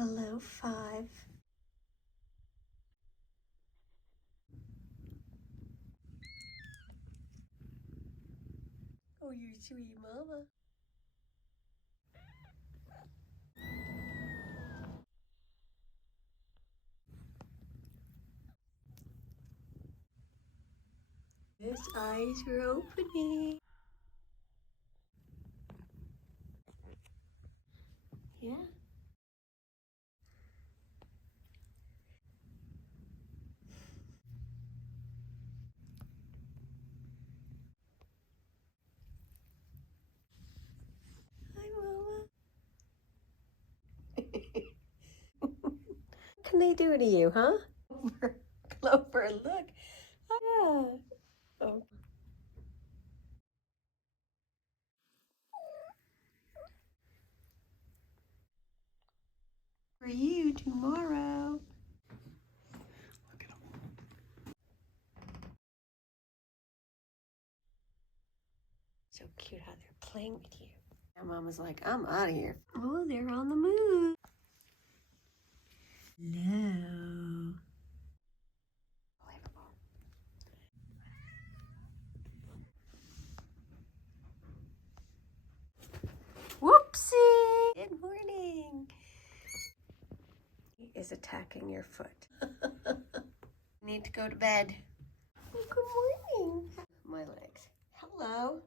Hello, 5. Oh, you sweet mama. His eyes are opening. Yeah. Hi, Mama. What can they do to you, huh? Clover, look. Yeah. Oh. For you tomorrow. Look at him. So cute how they're playing with you. And Mama's like, I'm out of here. Oh, they're on the move. No. Whoopsie! Good morning. He is attacking your foot. Need to go to bed. Oh, good morning. My legs. Hello.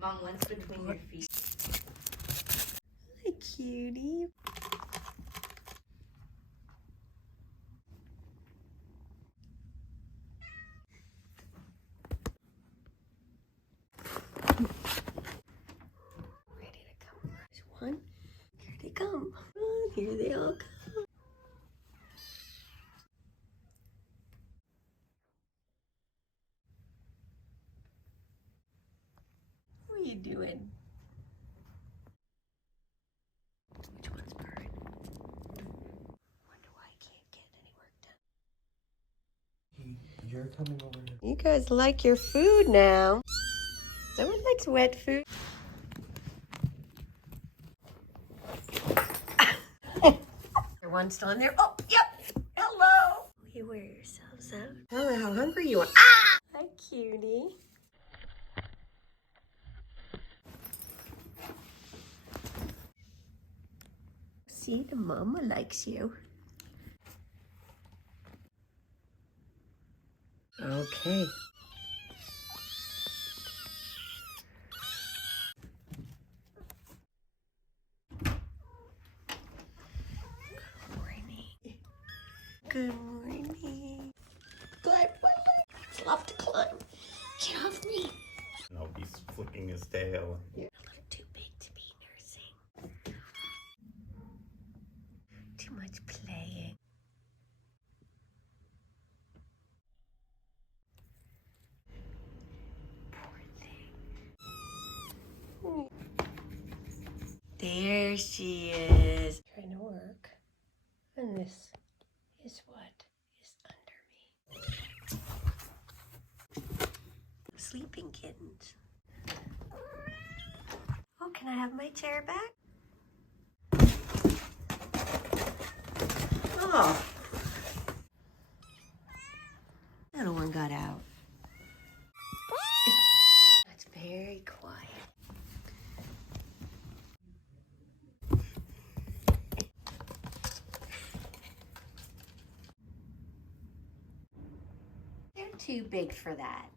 Mom, one's between your feet. Hi, cutie. Ready to come. There's one. Here they come. Oh, here they all come. What are you doing? Which one's purring? Wonder why I can't get any work done. You're coming over here. You guys like your food now. Someone likes wet food. One's still in there. Oh, yep. Hello. You wear yourselves out. Tell me how hungry you are. Ah! Hi, cutie. See, the mama likes you. Okay. Good morning. Climb my leg. It's love to climb. Get off me. No, he's flicking his tail. You're a little too big to be nursing. Too much playing. Poor thing. There she is. Trying to work. And this is what is under me. Sleeping kittens. Oh, can I have my chair back? Oh. Little one got out. That's very quiet. They're too big for that.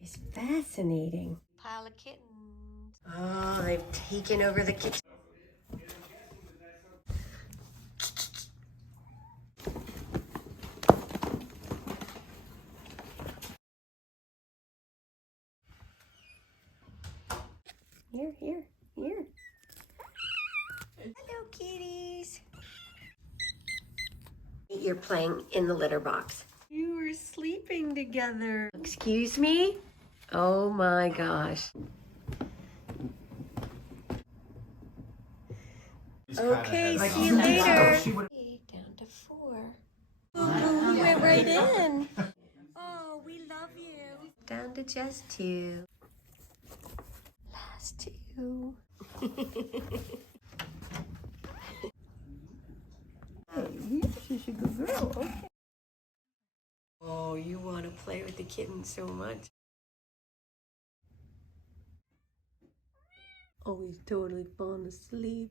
It's fascinating. Pile of kittens. Oh, they've taken over the kitchen. Here. Hello, kitties. You're playing in the litter box. You are They're sleeping together. Excuse me? Oh my gosh. Okay, see you later. Down to 4. Boo-boo, we went right in. Oh, we love you. Down to just 2. Last 2. She's a good girl. Okay. Oh, you want to play with the kitten so much. Oh, he's totally falling asleep.